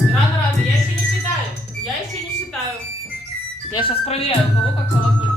Рано, я еще не считаю. Я еще не считаю. Я сейчас проверяю, у кого как колокольчик.